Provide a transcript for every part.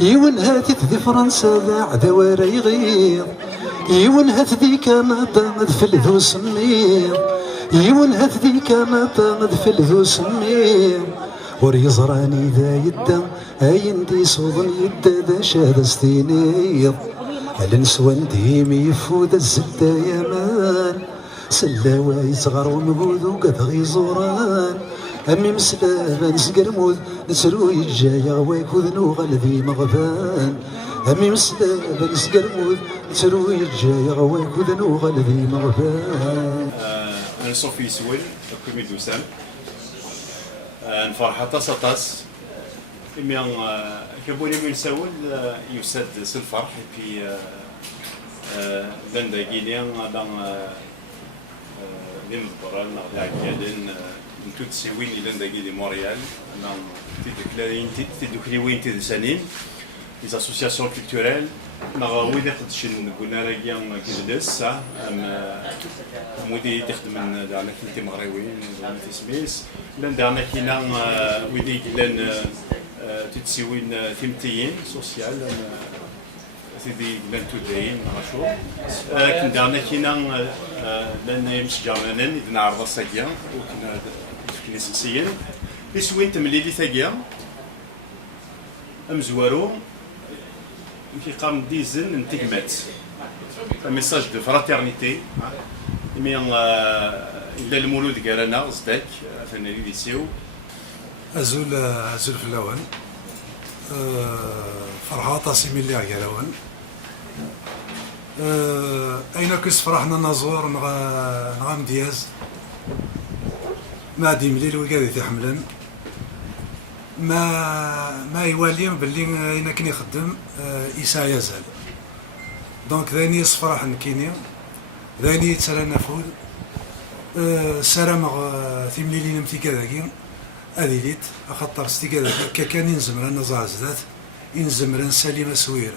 يون هاتي ذي فرنسا بعد ورا يغير، يون هات ذي كندا مدفل ذو سمير، يون هات ذي كندا مدفل ذو سمير، وريزراني ذا يدا اين دي صوضن يدا ذا شاد ستينير، النسوان ديم يفود الزبدة يمان، سلاوى يصغر ونقودو قد غيزوران، أمي مسلابة نسقرمود نسرو يجايا ويكود نوغل ذي مغبان، أمي مسلابة نسقرمود نسرو يجايا ويكود نوغل ذي مغبان. أنا صوفي سويل كومي دوسام نفرح طاس طاس إمي كابوني من سول يسد الفرح في لندا جيليان دان دين القرآن لعكادن نتوت سوين لندا جيلي موريال دان تدخلين تدسانين les associations culturelles نغاوي نقدشن قلنا راجيان كيزدس مودي تخدم دعنا كنتي مغربيين في سميس لان دعنا كينا ويدي لان تتسوين ثمتيين سوسيال سيدي لان تودين غاشو كن دعنا كينا لان يمس جامانا إذا عرض الساقيا وكنا كنيسيين يسوين تمليلي ثاقيا أمزوارو في قام ديزن انتجمات un message de fraternité mais إلا المولود قالنا قصدك فانا ليسيو أزول في الأول فرحة طاسي ملي قالوان أين كس فرحنا نزور نغام دياز ما دي مليل وقاعد يتحملن ما يواليهم باللي انا كني خدم إيسا يزال دونك ذاني صفراح نكيني ذاني تسالنا فول سلام ثمليلين متي كذاكي هذه ليت اخطر ستي كذاك كان ينزمر انا زازدات ينزمر سليمه سوير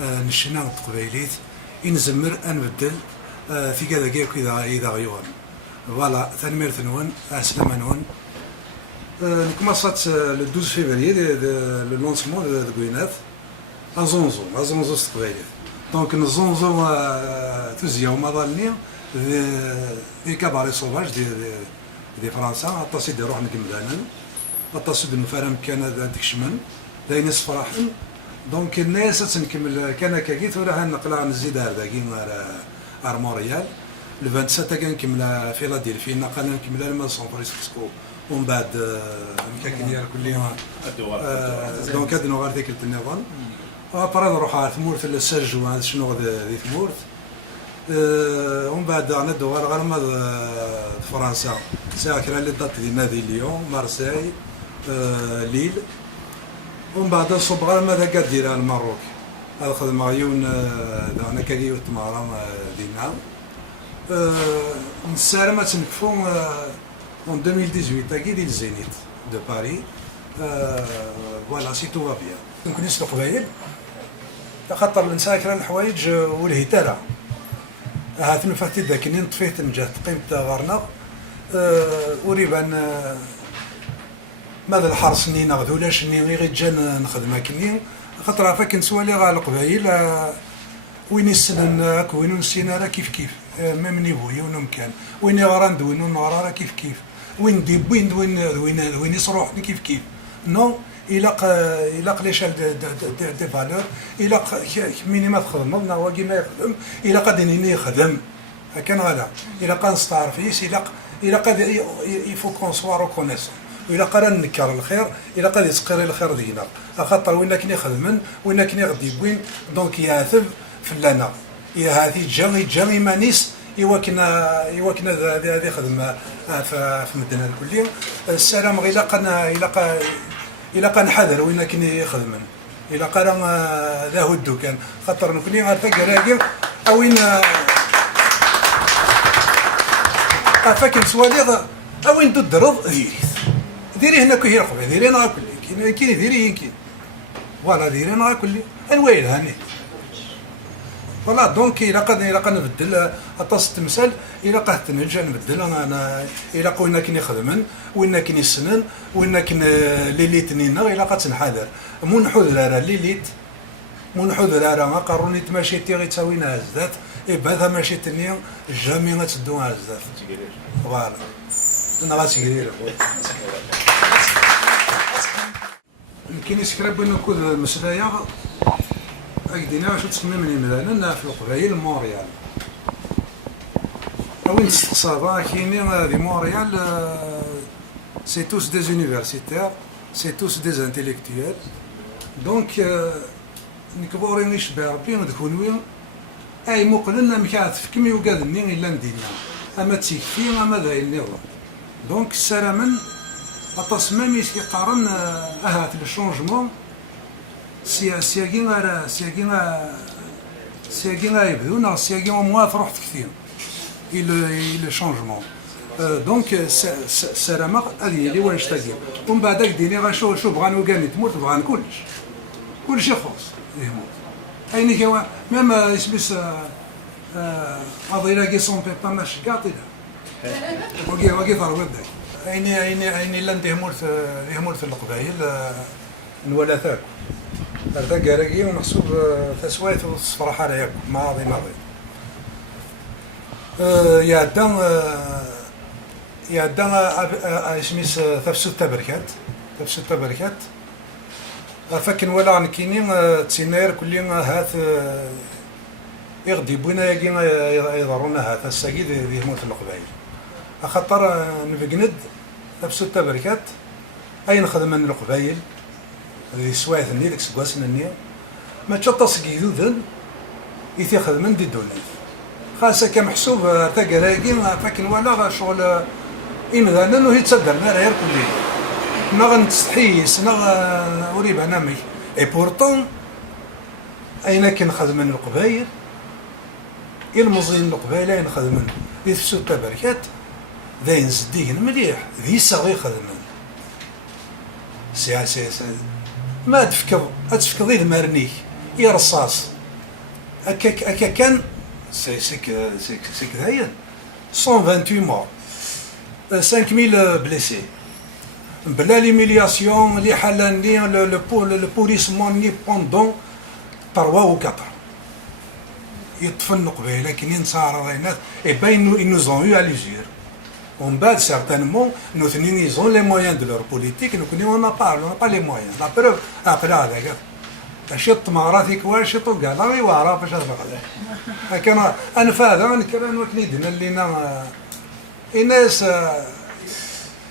نشنا القبيليت ينزمر نبدل في كذاك اذا غيوان فوالا ثاني نون اسلام نون commence le 12 février le lancement de Gouinat à Zonzo Stqbaylit. Donc nous Zonzo tous يوم ظلني des cabarets sauvages des Français اتصل دي روح نكملنا اتصل نفرم كان هذاك شمن داين يصفرحن دونك الناس تنكمل كان كاكيت ولا نقلع نزيد هذاكي ار مونريال le 27 كنكمل فيلادلفيا نقلنا نكمل ما سان فرانسيسكو ومن بعد كاكينيا كلها دونك هاد نوغار ديك النظام ابرا نروح على ثمورت السرج وهذا شنو ذي ثمورت ومن بعد انا دوار غير فرنسا ساعه كرا لي دات ديال نادي ليون مارساي ليل ومن بعد صوب غير ماذا قاد دير المروك هذا خدم عيون انا كاكيو تمارا دينا نسالم تنكفو en 2018 à Guy Zénith de Paris. Voilà, si tout va bien. نكونيس القبايل خاطر الانسان كرا الحوايج والهتاره هاتن فاتي ذاك اللي نطفيت نجات قيمت غارنا وريبان ماذا الحرس ني ناخذ ولاش ني غير جان نخدم كني خاطر عفاك نسوالي غا القبايل وين السنن وين نسينا راه كيف ميم نيفو يونم كان وين غران دوينو نغرا راه كيف وين ديب وين يصروح كيف نو إلاق ليشال دي فالور إلاق ميني ما تخدم نا واقي ما يخدم إلاق ديني يخدم هكا غادا إلاق نستعرف فيس إلاق يفو كون سوا ريكونيسون وإلاق راه نكر الخير إلاق يتقري الخير دينا خاطر وين كني خدمن وين كني غدي بوين دونك ياثب فلانا يا هذه جامي مانيس يوكنا هذه خدمه في المدينه الكليه السلام غير إلا نحذر وين كني خدمن إلا راه ذا هو الدكان خاطر نكوني عارفه كراكي وين فاكر سوالي وين تدرض ديري هنا كي يرقب ديري انا كل كاين ديري يمكن فوالا ديري انا كل الويل هاني فوالا دونك إلا قد نبدل أطاس التمثال، إلا قد نرجع نبدل أنا إلا وين كاين يخدمن، وين كاين يسنن، وين كاين ليليت نينا، إلا قد تنحدر مو نحوذ راه ليليت، مو نحوذ راه ما قاروني تماشيتي غي تساوينا هزات، إبا ماشي تنيا جامي غتسدو هزات. فوالا أنا غاتقرير يمكن يسكر بين كود مسلايا أكدينا شو تسمى من مثلا في القبائل مونريال وين تستقصابا كاينين دي مونريال سي توس دي زونيفرسيتير سي توس دي انتيليكتويال دونك نكبورين يشبه ربي ندكونوين اي مقلنا مكاث كمي يوقادني الا ندينا اما تيكفي اما داين نظام دونك السلامن التصميم يقارن اهات الشونجمون سياقين غير سياقين يبدونا سياقين موافق رحت كثير الى شونجمون دونك سلامة هذه اللي وين نشتاقين ومن بعد ديني غنشوف شو بغا نوقاني تموت بغا كلش يخلص يموت ايني كوا ميم يسميس اضيلا كي سون بيبا ماشي كاطي وكي ضرب يدك عيني لا يهمول في القبائل نولا ثاك هذا كاراكي ومحسوب تسويت الصفراحه على ماضي يا دان اسميس تفسد تبركات فكن ولا كاينين تسينير كل هات يغدي بونا يضرونا هات الساقي يهمول في القبائل خاطر نبقند تفسد تبركات اي نخدم من القبائل هذه سوايث ني ديك سكواسن ني ما تشطس كيدودن يتي خدمن دي دونيت خاصه كمحسوب تا كراكي فاكن ولا شغل إمذانا نو يتصدر نار غير كلي ما غنستحيس نا وريب نامي اي بورطون اين كنخدم من القبائل المزين القبائل اين نخدم يتفسو التبركات داين زديين مليح ذي صغير خدمن سي ما تفكض إذ مرنيك يا رصاص هكا كان سيك داين 128 مور 5000 بليسي بلا ليميلياسيون اللي حالاني لو بوليسمون ني بوندون 3 و 4 يطفن قبيله كاينين صارينات اي باين ils nous ont eu à l'usure on bat certainement nous tenons ils ont les moyens de leur politique nous on n'a pas les moyens la preuve après هذاك شط مغراتك واشط وكاع لا يوارا باش هذا كان انا فاذا نكران وكنيدنا اللينا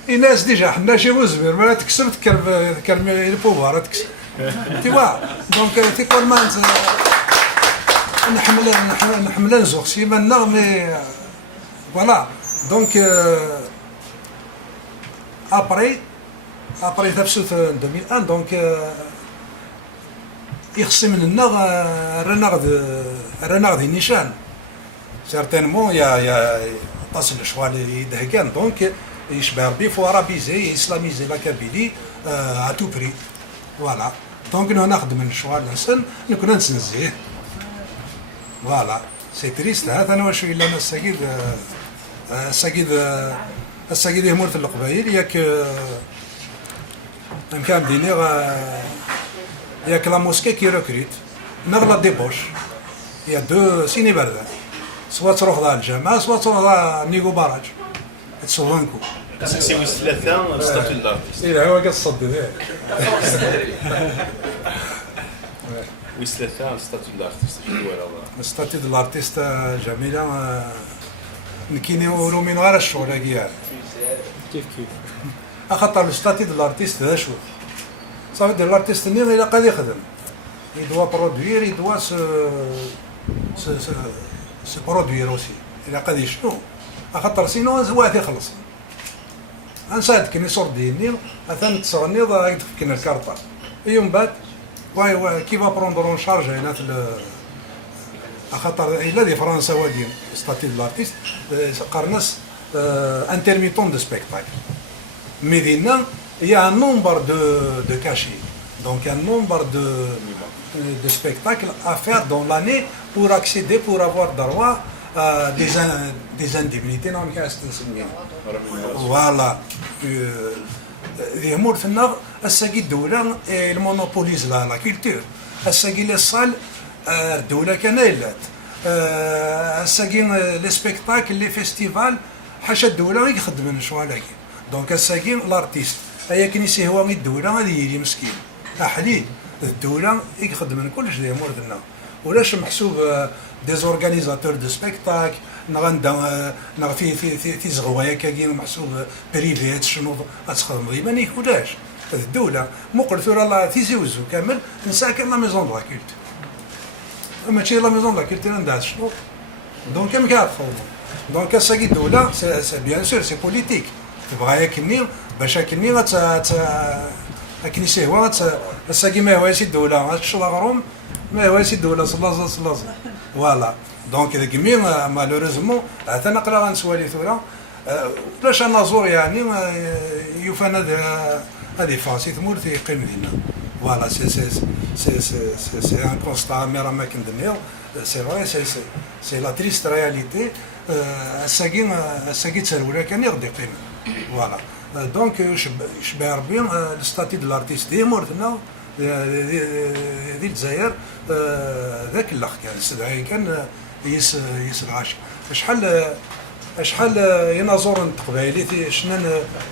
الناس ديجا حنا شي وزبير ما تكسب تكرم البوفوار تكسب تيوا دونك تيكون مان نحمل نزوق سي منا مي فوالا دونك ابري تابسوت 2001 دونك يخصم لنا رناغ نيشان سيرتينمون يا تصل الشوال يدهكان دونك يشبه ربي فورا بيزي اسلاميزي لا كابيلي ا تو بري فوالا دونك نخدم الشوال نسن نكون نسنزيه فوالا سي تريست هذا انا واش الا الساقيد يهمل في القبائل ياك كان ديني ياك لا موسكي كي ريكريت نغلا ديبوش يا دو سيني بردان سوا تروح ذا الجامعة سوا تروح ذا نيغو باراج تسوانكو سي ويس ثلاثة ستاتو دارتيست إيه هو قصد ذاك ويس ثلاثة ستاتو دارتيست ستاتو دارتيست جميلة نكيني ورومين غير الشغل كيا كيف خاطر الستاتو دارتيست هذا شوف صافي ديال الارتيست ني إلا قاد يخدم يدوا برودوير يدوا سي برودوير اوسي إلا قاد يشنو خاطر سينو واحد يخلص نساعدك ني صور ديالي مثلا تصغني ضا يدفكنا الكارطه يوم بعد واي كيفا بروندرون شارج هنا في خاطر الا دي فرنسا وادين ستاتي دو لارتيست قرناس انترميتون دو سبيكتاكل مي دينا il y a un nombre de cachets Donc un nombre de spectacles à faire dans l'année pour accéder, pour avoir droit à des indemnités. Voilà. يهمور في النار الساقي الدولة المونوبوليز لا كولتور الساقي لي صال الدولة كان إلات الساقي لي سبيكتاكل لي فيستيفال حاشا الدولة يخدم شوالاكي دونك الساقي لارتيست هيا كنيسي هو الدولة هذه يلي مسكين أحليل الدولة يخدم كلش دي يهمور في النار ولاش محسوب دي زورغانيزاتور دو سبيكتاكل نغ في زغوايا كاين محسوب بريفيت شنو غتخدم ما نيكولاش الدولة مقل ثورة لا تيزيوزو كامل نسا كان لا ميزون دو لا كولتور ماشي لا ميزون دو لا كولتور عندها شنو دونك كم كتخدم دونك ساكي الدولة سي بيان سور سي بوليتيك تبغى ياكني باش ياكني كني سيهوا ساكي ما هواش الدولة غتشرا غروم ما هواش الدولة صلاص فوالا دونك ذاك مي مالوريزمون حتى نقرا غنسوالي ثورة باش انا زور يعني يوفانا هذه فاسي ثمور تيقيم دينا فوالا سي ان كونستا مي راه ما كندنيو سي فري سي لا تريست رياليتي الساكي تسالولا كان يغدي يقيم فوالا دونك يشبه ربي الستاتي دو لارتيست دي مورتنا دي الجزائر ذاك الاخ كان استدعي كان يس العاشر شحال ينازور قبايلي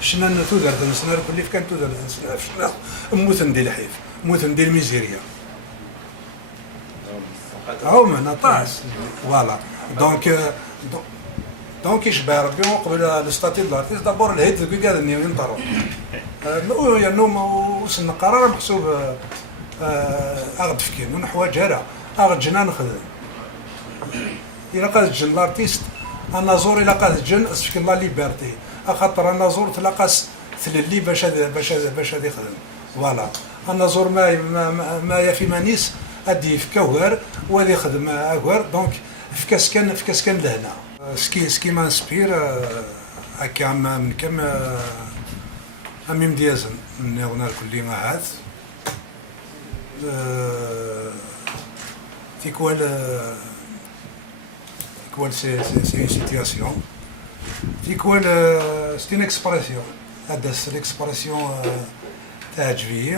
شنان تودر تنسنار كل كان تودر تنسنار شنا موثن ديال الحيف موثن ديال الميزيريا هما نطاس فوالا دونك يشبه ربي قبل الستاتي دو لارتيست دابور الهيد كي قال اني ينطرو يعني وسن قرار محسوب اغد فكين ونحواج هرا اغد جنا نخدم إلا قاد جن لارتيست أنا زور إلا قاد جن أسفك لا ليبرتي أخاطر أنا زور تلاقاس تللي باش هذا يخدم فوالا أنا زور ما يفي مانيس أدي في كوهر وهذا يخدم أكوهر دونك فكاس كان لهنا سكي ما نسبير هكا من كم أميم ديازن من يغنى كل ما هذا تيكوال c'est une situation. C'est une expression. C'est l'expression تعجبية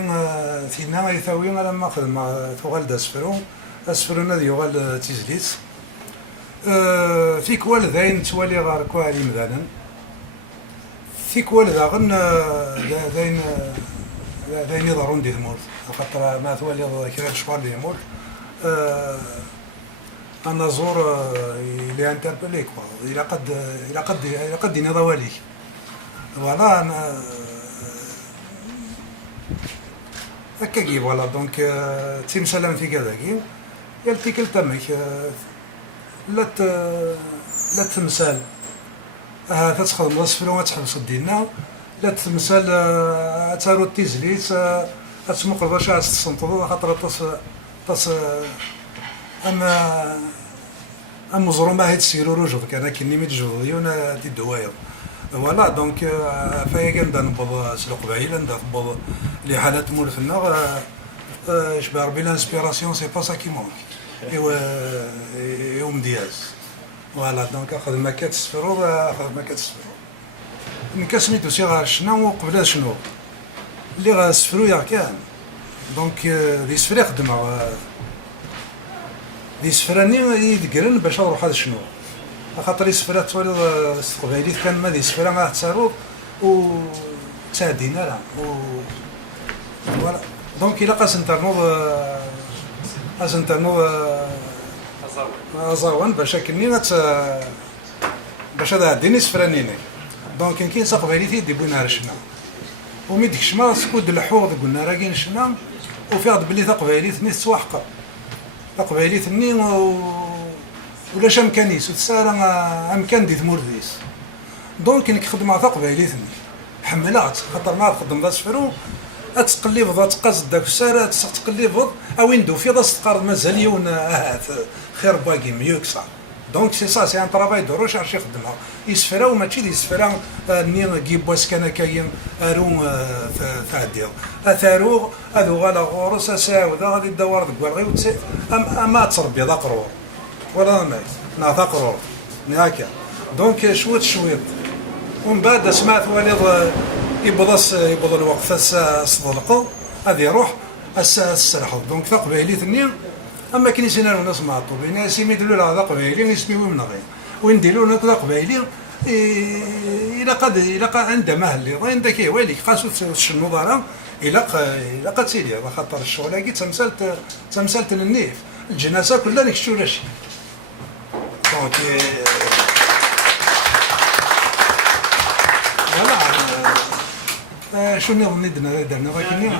فينا يثاوي لما خدمة ثقل داسفرو أسفرنا ديوغال تيزليت في كوال ذاين توالي غار كوالي مذانا في كوال ذاغن ذاين يضرون دي الموت خاطر ما ثوالي كذا شوال دي الموت أنا زور اللي انتربلي كوا إلى قد نضوالي فوالا أنا هكا كي فوالا دونك تيم سلام في كذاكي يلتي كل تمك لا تمثال تتخدم الصفر وما تحبس دينا لا تمثال تارو تيزليت تسمق باش تسنطو خاطر تص أما زرو ما هيد سيرو رجل كان كني متجوزيون دي الدوايا فوالا دونك فهي كنبدا نبض سلوق بعيد نبض لحالات مولفنا شبه ربي لانسبيراسيون سي با سا كي مونك يوم دياز فوالا دونك اخذ ما كتسفرو نكسميتو سي غير شنو قبل شنو اللي غاسفرو يا كان دونك دي سفري خدمه دي سفراني يدقرن باش نروح هذا شنو خاطر يسفرات تولي استقباليت كان ما دي سفرا غاتسالو و تادينا راه فوالا دونك الا قاس انترنوض ازاوان باش كني باش هذا ديني سفرانيني دونك كاين سقباليت يدي بونا رشنا ومي ديك الشما سكود الحوض قلنا راه كاين شنا وفي هاد بلي تقباليت نيس توحقه تقباليت مني ولاش امكانيس وتسارى امكان دي ثمورديس دونك انك خدمه تقباليت حملات خاطر ما تخدم ذا سفرو تقلب تقصد داك الساره تقلب وين دو في ذا تقارض مازال يون خير باقي ميوكسا دونك سي سا سي ان طرافاي دو روشارش يخدمها يسفرا وماشي دي يسفرا ني كيبواس كان كاين ارو تعدير اثارو هذو غالا غورس اساود غادي يدور دكوار غير اما تربي ذا قرور ولا مايت نعطى قرور هكا دونك شويط ومن بعد سمعت وليد يبض الوقت صدلقو غادي يروح السرحض دونك ثا قبايليتني اما كاين سينا الناس معطوبين اسمي يدلوا على قبايلي يسميو من غير وين ديروا لنا قبايلي الى قد عنده مهل وين داك ويلي خاصو تشنو دارا الى قد سيدي على خاطر الشغل كي تمثلت للنيف الجنازه كلها نكشتو لا شي دونك فوالا شنو نظن درنا ولكن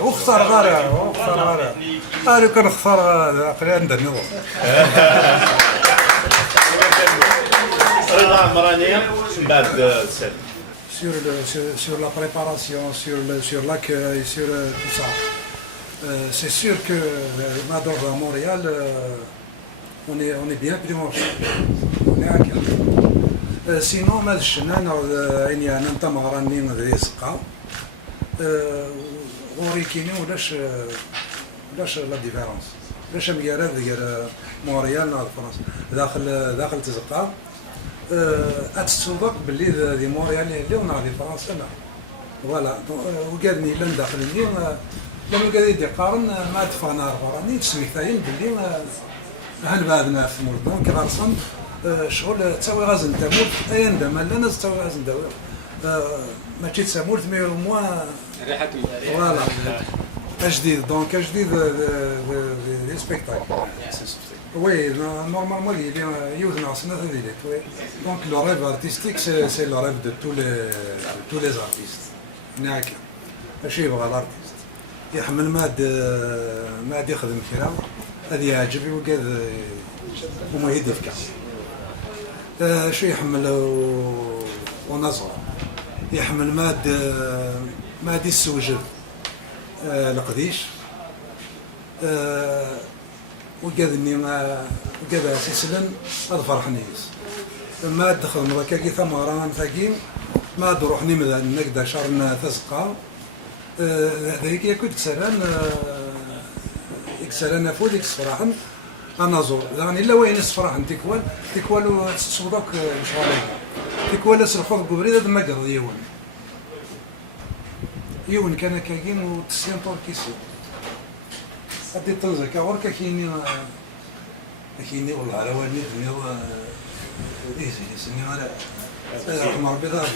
واختار غير انا كنختار عقلي عندها النظام رضا عمرانية من بعد السد sur la préparation, sur l'accueil, sur tout ça. C'est sûr que à Montréal, on est bien pris en charge. On est à cœur. Sinon, ما الشنا يعني أنا نتمع راني ندري سقا. وريكيني ولاش لا ديفيرونس لاش مقارنة ديال مونريال مع فرنسا داخل تزقا اتسوق باللي دي مونريال اللي ونع دي فرنسا لا فوالا وقالني لن داخلني لما قال يدي قارن ما تفانا راني تسميتاين باللي هنبعدنا في مول دونك غارسن شغل تساوي غازن تموت اين دما لا ناس تساوي غازن داوي ماشي تسامولت مي موا ريحة فوالا جديد دونك جديد لي سبيكتاكل وي نورمالمون اللي يوثنا عصنا هذيك وي دونك لو ريف ارتستيك سي لو ريف دو تو لي زارتيست هناك ماشي يبغى الارتيست يحمل ما يخدم كرا هذه يعجبني وكذا وما يدير كاع شو يحمل ونظر يحمل ماد السوجد القديش وقادني وقاد سيسلن اظفر حنيس ما دخل مركا كي ثمران ثقيم ما دروحني مثلا نقدا شارنا تزقا ذيك يكون كسران فوديك صراحه انا زور يعني الا وين الصراحه تيكوالو تصودك شغالين تيكوالا سلخوض قبري هذا ما قرض يون كان كاين وتسيان طول كيسي هادي طنزة كاوركا كايني والله على والدي دنيا يسني على حمار بيضاء